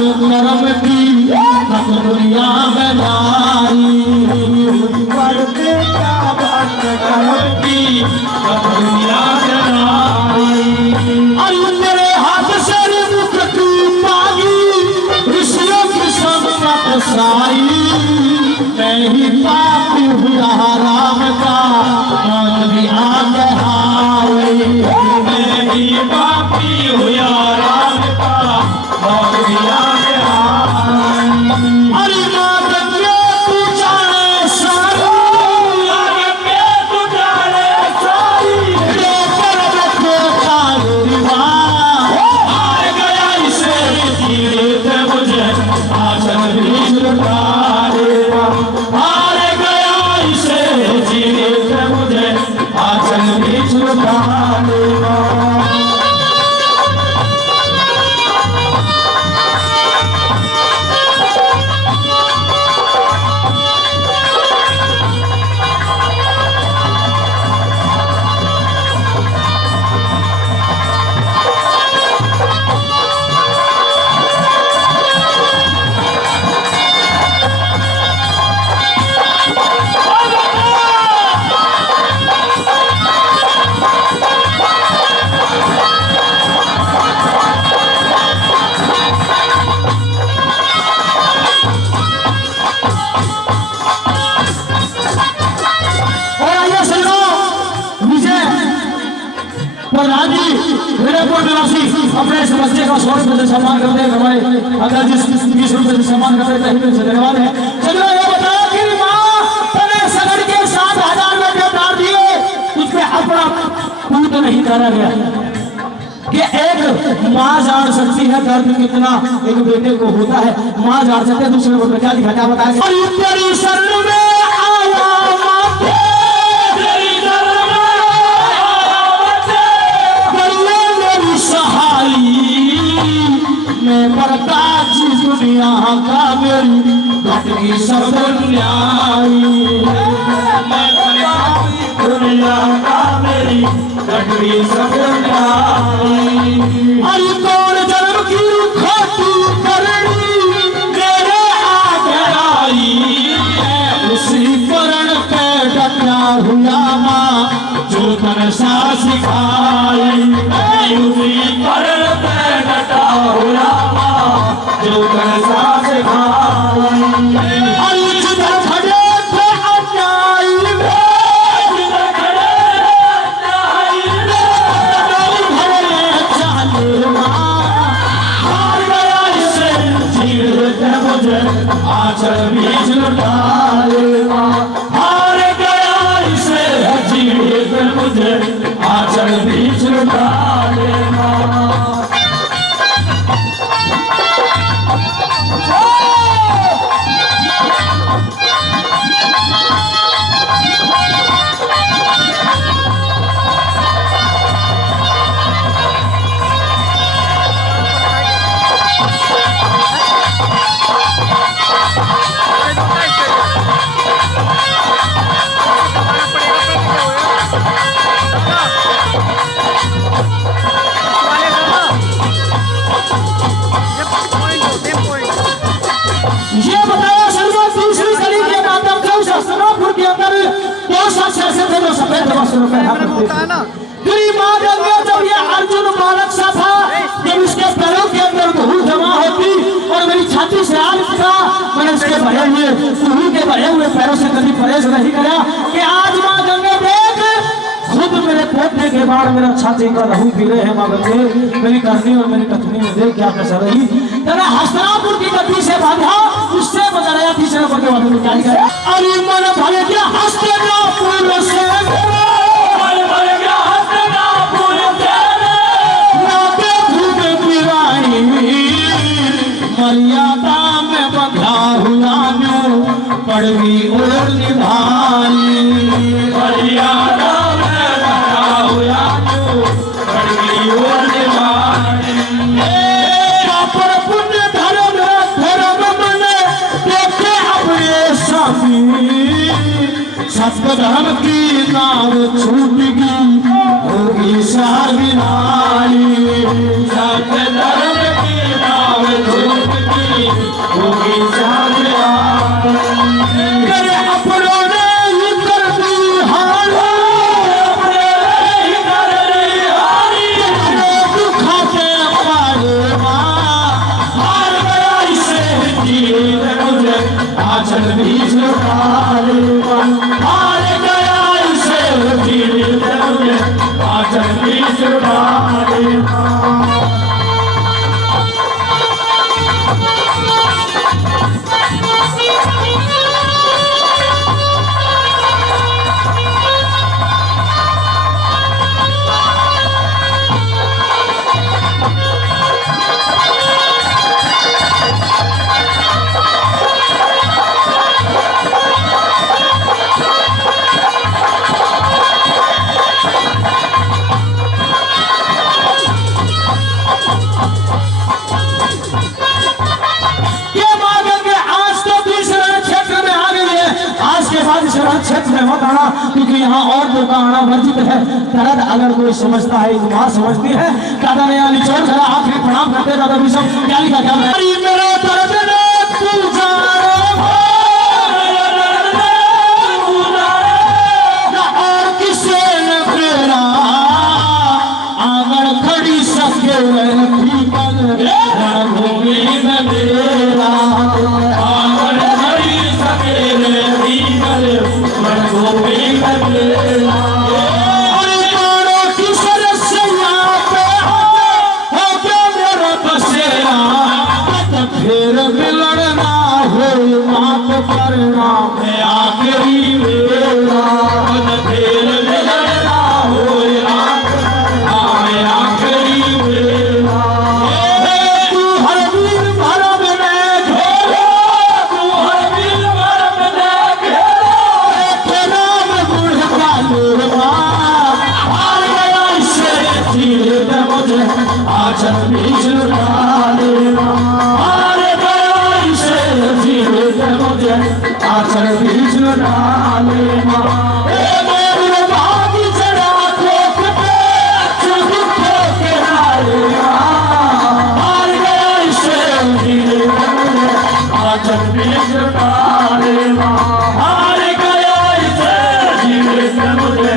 करम की दुनिया में लाई पढ़ते क्या बात करम की दुनिया में लाई। अरे मेरे हाथ से मुख की मांगी ऋषियों की सम्मत साई मैं ही पापी हुआ राम का मौत भी आगे हाई मैं ही पापी हुआ राम का मौत भी आगे हाई। अरे मात के तू जाने सारी के तू जाने सारी ये पर्वत कालिमा हार गया इसे जीते मुझे आचल बीच लुटाएगा हार गया इसे जीते मुझे आचल बीच लुटाएगा। अपने इस बच्चे का 100 रुपए से सम्मान करते हैं हमारे अगर जिस 20 रुपए से सम्मान करते हैं तभी से धन्यवाद है। चलो ये बताओ कि माँ तने सगड़ के 7,000 में जो डाल दिए उसमें अपना पूत नहीं करा गया कि एक माँ जान सकती है दर्द कितना एक बेटे को होता है माँ जान सकते है दूसरे को क्या दिखा क्या बताया दुनिया का मेरी घटगी सब न्याई दुनिया का मेरी घटगी सब न्याई। अरे कौन जन्म की खाती करनी मेरे आगे आई उसी करण पे डटा हुआ माँ जो तनसा सिखाई उसी करण पे डटा हुआ जो कैसा से खाई जिधर खड़े थे अन्यायी में जिधर खड़े अन्यायी में चाले हार गया इसे जीते मुझे आचल बीच लुटाएगा हार गया इसे जीते मुझे आचल बीच लुटाएगा। जब ये अर्जुन बालक सा था जब उसके पैरों के अंदर धूल जमा होती और मेरी छाती से आग था मैंने उसके भरे हुए पैरों से कभी परहेज नहीं करा कि आज माँ गंगे देख खुद मेरे पोतने के बाद मेरा छाती का लहू गिरे है माँ गंगे मेरी करनी और मेरी कथनी में देख क्या कैसा रही तेरा हस्तिनापुर की गति से बांधा उससे बचा रहा तीसरे नंबर के बाद में क्या करे अरे मन भले क्या हस्तिनापुर से मर्यादा में बंधा हुआ पड़वी और निभानी मर्यादा में बंधा हुआ पड़वी और निभानी पर पुण्य धर्म बने देखे अपने स्वामी सत्य धर्म की नाव छूटेगी होगी सारी नारी सत्य धर्म की नाव छूटेगी आचल बीच डालेगा, हार गया इसे जीत मुझे आचल बीच डालेगा। क्षेत्र में मत आना, क्योंकि यहाँ और लोग आना वर्जित है। दर्द अगर कोई समझता है, माँ समझती है। दादा ने यहाँ निचोड़ खड़ा आखिरी प्रणाम करते दादा भी सब क्या लिखा क्या मेरा दर्द और किसे न फेरा आंगन खड़ी सके फिर मिलना हो मात करना आखिरी मेरा, फिर मिलना हो आखिरी मेरा। तू हर वीर भरम ने घेरो, तू हर वीर भरम ने घेरो, तेरा में गुण का लोहा हार गया इससे जीत मुझे आचल बीच डालेगा, आचल बीच डालेगा। मेरे बागी चढ़ा ठोक पे चुप के डालेगा, हार गया इसे आचल बीच डालेगा, हार गया इसे मुझे